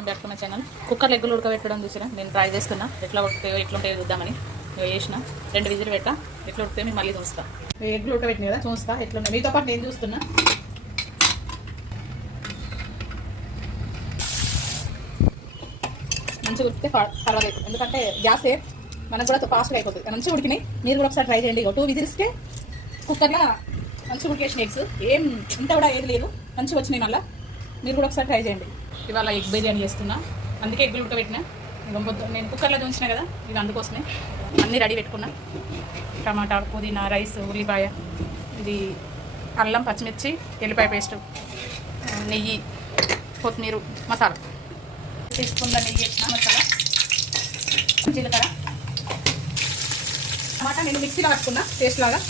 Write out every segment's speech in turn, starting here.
Back to my channel. కుక్కర్లో ఎగ్గులు ఉడకబెట్టడం చూసినా నేను ట్రై చేస్తున్నా. ఎట్లుంటాయో చూద్దామని వేసిన 2 విజిల్ పెట్టా. ఎట్లా ఉడితే మీకు మళ్ళీ చూస్తా. ఎగ్గులు ఉడకబెట్టిన కదా చూస్తా ఎట్లున్నాయి. మీతో పాటు నేను చూస్తున్నా. మంచిగా ఉడికితే పర్వాలేదు, ఎందుకంటే గ్యాస్ మనకు కూడా ఫాస్ట్గా అయిపోతుంది. మంచిగా ఉడికినాయి. మీరు కూడా ఒకసారి ట్రై చేయండి. 2 విజిల్స్కే కుక్కర్లో మంచిగా ఉడికేసిన ఎగ్స్ ఏం ఇంత కూడా ఏది లేదు, మంచిగా వచ్చినాయి. మళ్ళీ మీరు కూడా ఒకసారి ట్రై చేయండి. ఇవాళ ఎగ్ బిర్యానీ చేస్తున్నా, అందుకే ఎగ్గులు ఉడకబెట్టినా. నేను కుక్కర్లో ఉంచినా కదా, ఇది అందుకోసమే అన్నీ రెడీ పెట్టుకున్నా. టమాటా, పుదీనా, రైస్, ఉల్లిపాయ, ఇది అల్లం, పచ్చిమిర్చి, ఎల్లిపాయ పేస్టు, నెయ్యి, కొత్తిమీర, మసాలా తీసుకున్న నెయ్యి వేసిన మసాలా, జీలకర్ర, టమాటా నేను మిక్సీలో పట్టుకున్నా పేస్ట్ లాగా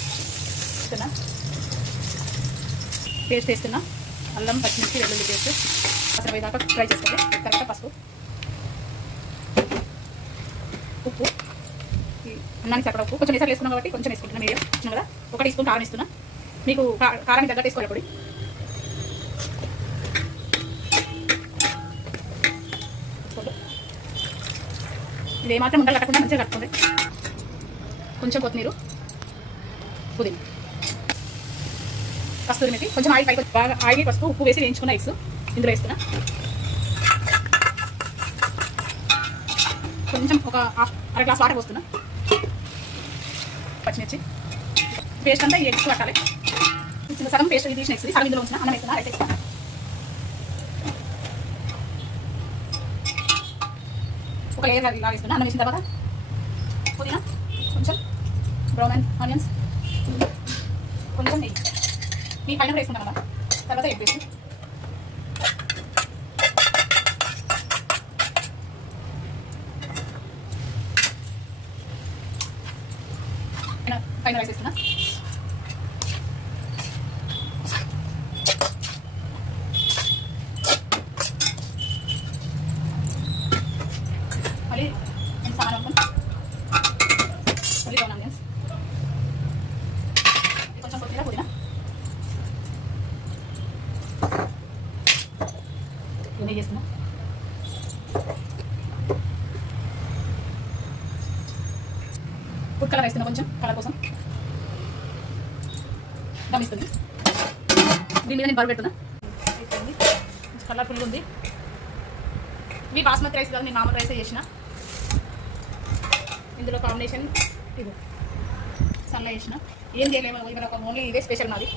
పేస్ట్ వేస్తున్నా. అల్లం, పచ్చిమిర్చి, వెల్లుల్లి పేస్ట్ అసలు పోయేదాకా ఫ్రై చేసుకోండి. తర్వాత పసుపు, ఉప్పు, అన్నానికి సరిపడా ఉప్పు కొంచెం ఎసరు వేసుకున్నాం కాబట్టి కొంచెం వేసుకుంటున్నా. మీడియం ఇస్తున్నా కదా, 1 టీ స్పూన్ కారం ఇస్తున్నా. మీకు కారం తగ్గట్టు వేసుకోవాలి. పొడి ఇది ఏమాత్రం ఉండలు కట్టకుండా మంచిగా కట్టుకోండి. కొంచెం కొత్తిమీర, పుదీనా, కస్తూరి మెతి, కొంచెం ఆయిల్ పైకి బాగా ఆయిల్, పసుపు, ఉప్పు వేసి వేయించుకున్న ఎగ్స్ ఇందులో వేస్తున్నా. కొంచెం ఒక అర గ్లాస్ వాటర్ పోస్తున్నా. పచ్చిమిర్చి పేస్ట్ అంతా ఈ ఎగ్స్ పట్టాలి. సగం పేస్ట్ తీసిన ఎగ్స్ సగం ఇందులో ఉంచిన అన్నం వేస్తున్నా. రైస్ వేస్తున్నా. ఒక లేయర్ ఇలా వేస్తున్నా. అన్నం వేసిన తర్వాత పుదీనా, కొంచెం బ్రౌన్ ఆనియన్స్, కొంచెం నెయ్యి మీ పైన వేసుకున్నాం కదా. తర్వాత ఎగ్ వేసి పైన రైస్ వేస్తున్నా. మళ్ళీ సామాన్ అనుకుని మళ్ళీ బ్రౌన్ ఆనియన్స్, కొంచెం కొత్తిమీర, పుదీనా, నెయ్యి వేస్తున్నా. ఫుడ్ కలర్ వేస్తున్నా కొంచెం కలర్ కోసం, గమిస్తుంది. దీని మీద నేను బరువు పెడుతున్నా. కలర్ఫుల్గా ఉంది. ఇవి బాస్మతి రైస్ కాదు, నేను మామూలు రైసే చేసిన. ఇందులో కాంబినేషన్ ఇది సన్లో చేసిన. ఏం చేయలేము, ఇవాళ ఓన్లీ ఇదే స్పెషల్ నాది.